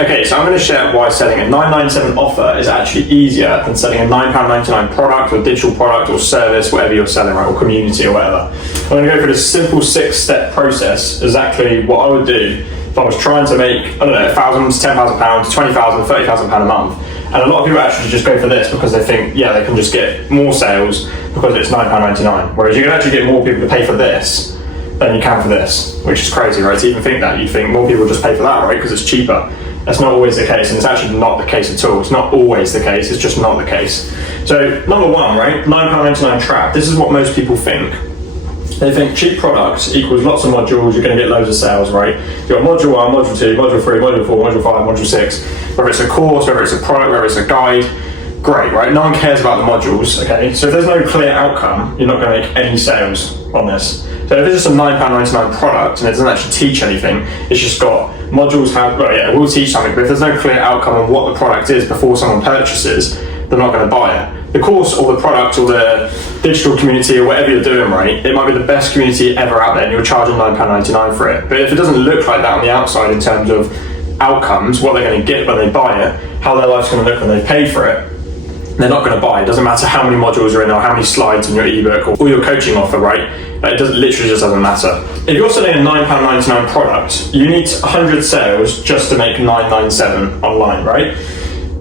Okay, so I'm going to share why selling a $9.97 offer is actually easier than selling a £9.99 product or digital product or service, whatever you're selling, right, or community or whatever. I'm going to go through this simple 6-step process, exactly what I would do if I was trying to make, I don't know, £1,000 to £10,000, £20,000, £30,000 a month. And a lot of people actually just go for this because they think, yeah, they can just get more sales because it's £9.99. Whereas you can actually get more people to pay for this than you can for this, which is crazy, right? To even think that, you think more people just pay for that, right? Because it's cheaper. That's not always the case, and it's actually not the case at all. It's not always the case, it's just not the case. So, number one, right, £9.99 trap. This is what most people think. They think cheap product equals lots of modules, you're going to get loads of sales, right? You've got module 1, module 2, module 3, module 4, module 5, module 6. Whether it's a course, whether it's a product, whether it's a guide, great, right? No one cares about the modules, okay? So if there's no clear outcome, you're not going to make any sales on this. So if it's just a £9.99 product and it doesn't actually teach anything, it's just got modules, it will teach something, but if there's no clear outcome on what the product is before someone purchases, they're not going to buy it. The course or the product or the digital community or whatever you're doing, right, it might be the best community ever out there and you're charging £9.99 for it. But if it doesn't look like that on the outside in terms of outcomes, what they're going to get when they buy it, how their life's going to look when they pay for it, they're not going to buy. It doesn't matter how many modules are in or how many slides in your ebook or your coaching offer, right? It literally just doesn't matter. If you're selling a £9.99 product, you need 100 sales just to make $9.97 online, right?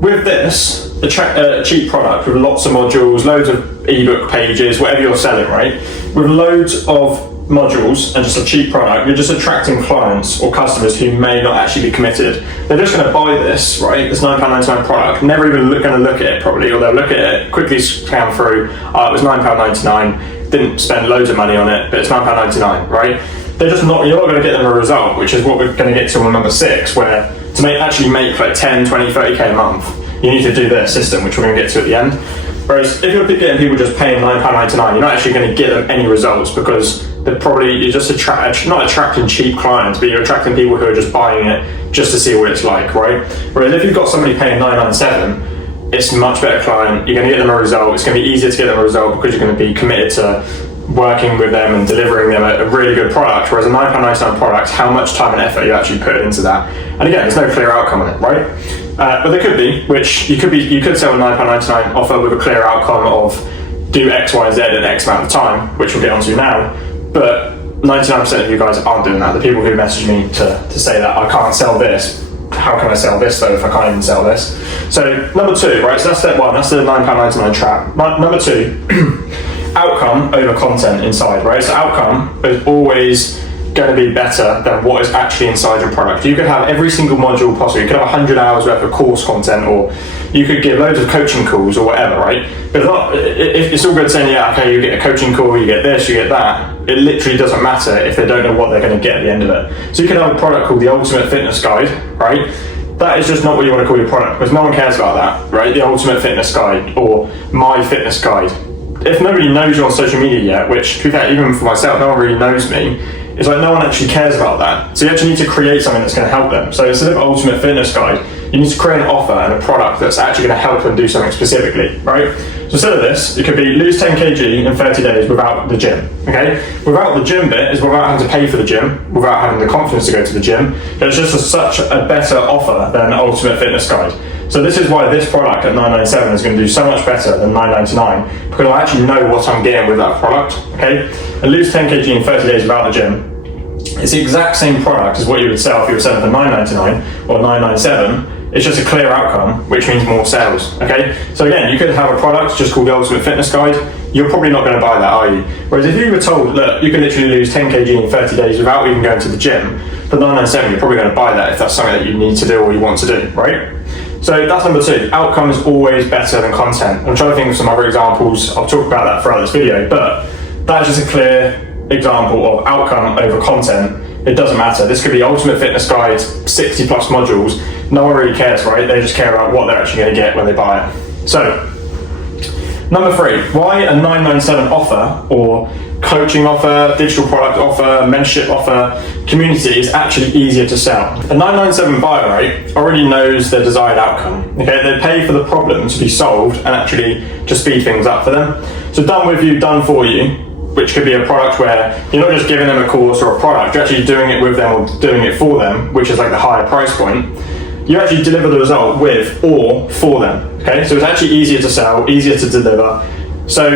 With this, a cheap product with lots of modules, loads of ebook pages, whatever you're selling, right? With loads of modules and just a cheap product, you're just attracting clients or customers who may not actually be committed. They're just going to buy this, right? This £9.99 product, never even going to look at it probably, or they'll look at it, quickly scan through, it was £9.99, didn't spend loads of money on it, but it's £9.99, right? They're just not, you're not going to get them a result, which is what we're going to get to on number 6, where to actually make like 10, 20, 30k a month, you need to do their system, which we're going to get to at the end. Whereas if you're getting people just paying £9.99, you're not actually going to get them any results because you're just not attracting cheap clients, but you're attracting people who are just buying it just to see what it's like, right? Whereas if you've got somebody paying £9.97, it's a much better client, you're going to get them a result, it's going to be easier to get them a result because you're going to be committed to working with them and delivering them a really good product. Whereas a £9.99 product, how much time and effort you actually put into that. And again, there's no clear outcome on it, right? But there could be, which you could sell a £9.99 offer with a clear outcome of do X, Y, Z in X amount of time, which we'll get onto now. But 99% of you guys aren't doing that. The people who message me to say that I can't sell this, how can I sell this though if I can't even sell this? So number 2, right? So that's step 1. That's the £9.99 trap. Number 2, outcome over content inside, right? So outcome is always going to be better than what is actually inside your product. You could have every single module possible. You could have 100 hours worth of course content, or you could give loads of coaching calls or whatever, right? But it's all good saying, yeah, okay, you get a coaching call, you get this, you get that. It literally doesn't matter if they don't know what they're going to get at the end of it. So you could have a product called the Ultimate Fitness Guide, right? That is just not what you want to call your product, because no one cares about that, right? The Ultimate Fitness Guide or My Fitness Guide. If nobody knows you on social media yet, which, to be fair, even for myself, no one really knows me, it's like no one actually cares about that. So you actually need to create something that's going to help them. So instead of Ultimate Fitness Guide, you need to create an offer and a product that's actually going to help them do something specifically, right? So instead of this, it could be lose 10 kg in 30 days without the gym, okay? Without the gym bit is without having to pay for the gym, without having the confidence to go to the gym. It's just such a better offer than Ultimate Fitness Guide. So this is why this product at $9.97 is going to do so much better than $9.99, because I actually know what I'm getting with that product, okay? And lose 10 kg in 30 days without the gym. It's the exact same product as what you would sell if you were selling for $9.99 or $9.97. It's just a clear outcome, which means more sales, okay? So again, you could have a product just called the Ultimate Fitness Guide. You're probably not going to buy that, are you? Whereas if you were told, look, you can literally lose 10 kg in 30 days without even going to the gym, for $9.97, you're probably going to buy that if that's something that you need to do or you want to do, right? So that's number 2. Outcome is always better than content. I'm trying to think of some other examples. I'll talk about that throughout this video, but that is just a clear example of outcome over content. It doesn't matter. This could be Ultimate Fitness Guide, 60 plus modules. No one really cares, right? They just care about what they're actually going to get when they buy it. So, number 3, why a $9.97 offer or coaching offer, digital product offer, mentorship offer, community is actually easier to sell. A $9.97 buyer, right, already knows their desired outcome. Okay, they pay for the problem to be solved and actually to speed things up for them. So done with you, done for you, which could be a product where you're not just giving them a course or a product, you're actually doing it with them or doing it for them, which is like the higher price point. you actually deliver the result with or for them. Okay, so it's actually easier to sell, easier to deliver. So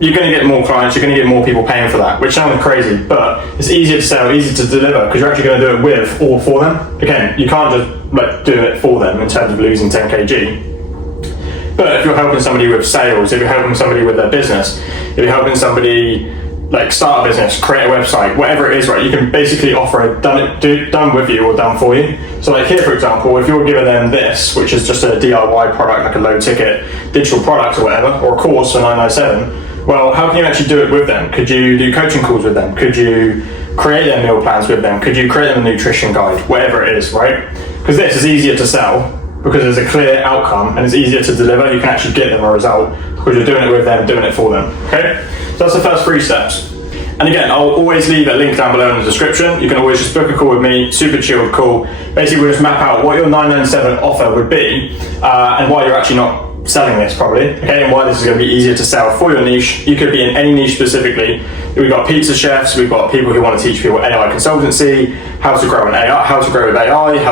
you're going to get more clients, you're going to get more people paying for that, which sounds crazy, but it's easier to sell, easier to deliver, because you're actually going to do it with or for them. Again, you can't just like do it for them in terms of losing 10 kg. But if you're helping somebody with sales, if you're helping somebody with their business, if you're helping somebody like start a business, create a website, whatever it is, right, you can basically offer it done with you or done for you. So like here, for example, if you're giving them this, which is just a DIY product, like a low ticket digital product or whatever, or a course for $997, well, how can you actually do it with them? Could you do coaching calls with them? Could you create their meal plans with them? Could you create them a nutrition guide? Whatever it is, right? Because this is easier to sell because there's a clear outcome and it's easier to deliver. You can actually get them a result because you're doing it with them, doing it for them, okay? So that's the first 3 steps. And again, I'll always leave a link down below in the description. You can always just book a call with me, super chilled call. Basically, we'll just map out what your 997 offer would be and why you're actually not selling this probably, okay, and why this is going to be easier to sell for your niche. You could be in any niche specifically. We've got pizza chefs, we've got people who want to teach people AI consultancy, how to grow with AI, how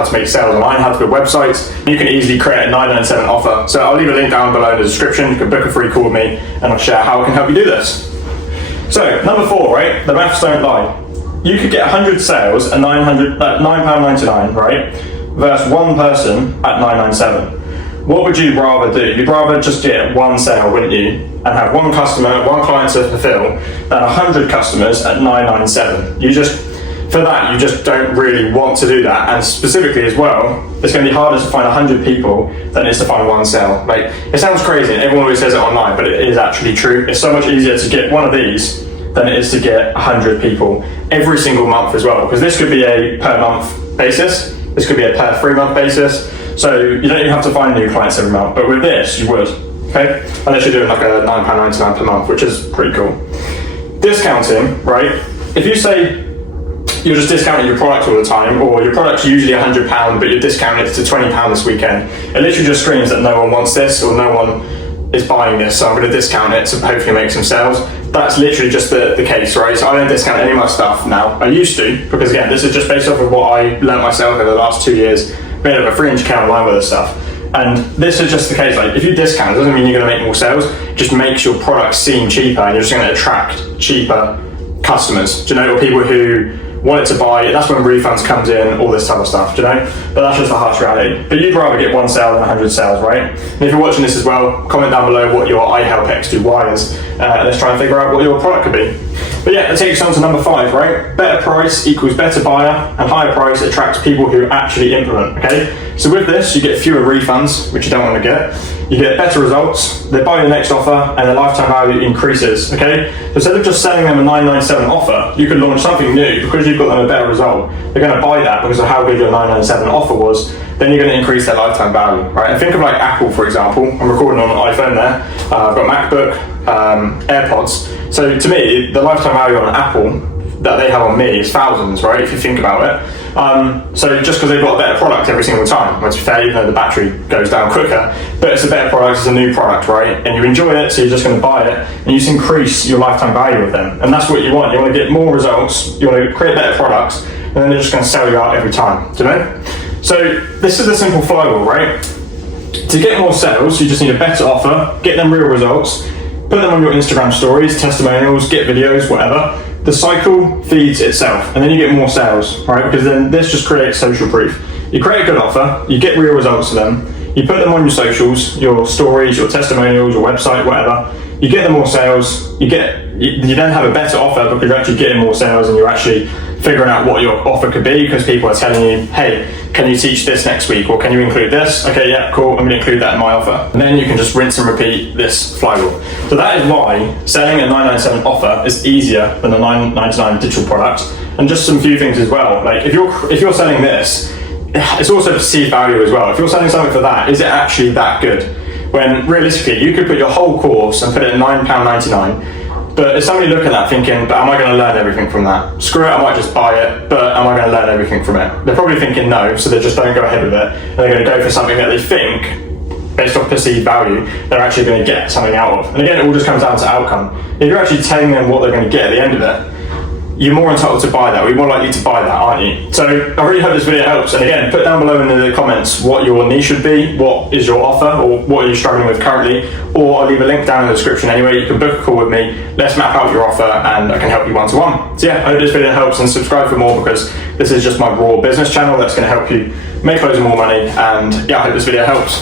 to make sales online, how to build websites. You can easily create a 997 offer. So I'll leave a link down below in the description. You can book a free call with me and I'll share how I can help you do this. So number 4, right, the maths don't lie. You could get 100 sales at £9.99, right, versus one person at $9.97. What would you rather do? You'd rather just get one sale, wouldn't you? And have one customer, one client to fulfill than 100 customers at $9.97. For that, you just don't really want to do that. And specifically as well, it's going to be harder to find 100 people than it is to find one sale. Like, it sounds crazy, and everyone always says it online, but it is actually true. It's so much easier to get one of these than it is to get 100 people every single month as well. Because this could be a per month basis. This could be a per 3 month basis. So you don't even have to find new clients every month, but with this, you would, okay? Unless you're doing like a £9.99 per month, which is pretty cool. Discounting, right? If you say you're just discounting your product all the time, or your product's usually £100, but you're discounting it to £20 this weekend, it literally just screams that no one wants this, or no one is buying this, so I'm going to discount it to hopefully make some sales. That's literally just the case, right? So I don't discount any of my stuff now. I used to, because again, this is just based off of what I learned myself over the last 2 years. Made up a 3-inch account online with this stuff. And this is just the case, like if you discount, it doesn't mean you're going to make more sales, it just makes your product seem cheaper and you're just going to attract cheaper customers, do you know, or people who wanted to buy it. That's when refunds comes in, all this type of stuff, do you know? But that's just the harsh reality. But you'd rather get one sale than 100 sales, right? And if you're watching this as well, comment down below what your I help X do Y is. Let's try and figure out what your product could be. But yeah, that takes us on to number 5, right? Better price equals better buyer, and higher price attracts people who actually implement, okay? So with this, you get fewer refunds, which you don't want to get. You get better results, they buy the next offer, and their lifetime value increases, okay? So instead of just selling them a $9.97 offer, you could launch something new because you've got them a better result. They're going to buy that because of how good your $9.97 offer was. Then you're going to increase their lifetime value, right? And think of like Apple, for example. I'm recording on an iPhone there. I've got MacBook, AirPods. So to me, the lifetime value on an Apple that they have on me is thousands, right? If you think about it. So just because they've got a better product every single time, well, to be fair, even though the battery goes down quicker, but it's a better product, it's a new product, right? And you enjoy it, so you're just going to buy it, and you just increase your lifetime value with them. And that's what you want. You want to get more results, you want to create better products, and then they're just going to sell you out every time, do you know? So this is the simple flywheel, right? To get more sales, you just need a better offer, get them real results, put them on your Instagram stories, testimonials, get videos, whatever. The cycle feeds itself, and then you get more sales, right? Because then this just creates social proof. You create a good offer, you get real results for them, you put them on your socials, your stories, your testimonials, your website, whatever. You get them more sales, you then have a better offer because you're actually getting more sales and you're actually figuring out what your offer could be because people are telling you, hey, can you teach this next week, or can you include this? Okay, yeah, cool, I'm going to include that in my offer. And then you can just rinse and repeat this flywheel. So that is why selling a $9.97 offer is easier than a $9.99 digital product. And just some few things as well. Like if you're selling this, it's also perceived value as well. If you're selling something for that, is it actually that good? When realistically, you could put your whole course and put it at £9.99. But is somebody looking at that thinking, but am I going to learn everything from that? Screw it, I might just buy it, but am I going to learn everything from it? They're probably thinking no, so they just don't go ahead with it. And they're going to go for something that they think, based off perceived value, they're actually going to get something out of. And again, it all just comes down to outcome. If you're actually telling them what they're going to get at the end of it, you're more entitled to buy that, or you're more likely to buy that, aren't you? So I really hope this video helps. And again, put down below in the comments what your niche should be, what is your offer, or what are you struggling with currently, or I'll leave a link down in the description anyway. You can book a call with me, let's map out your offer, and I can help you one-to-one. So yeah, I hope this video helps, and subscribe for more, because this is just my raw business channel that's going to help you make loads of more money. And yeah, I hope this video helps.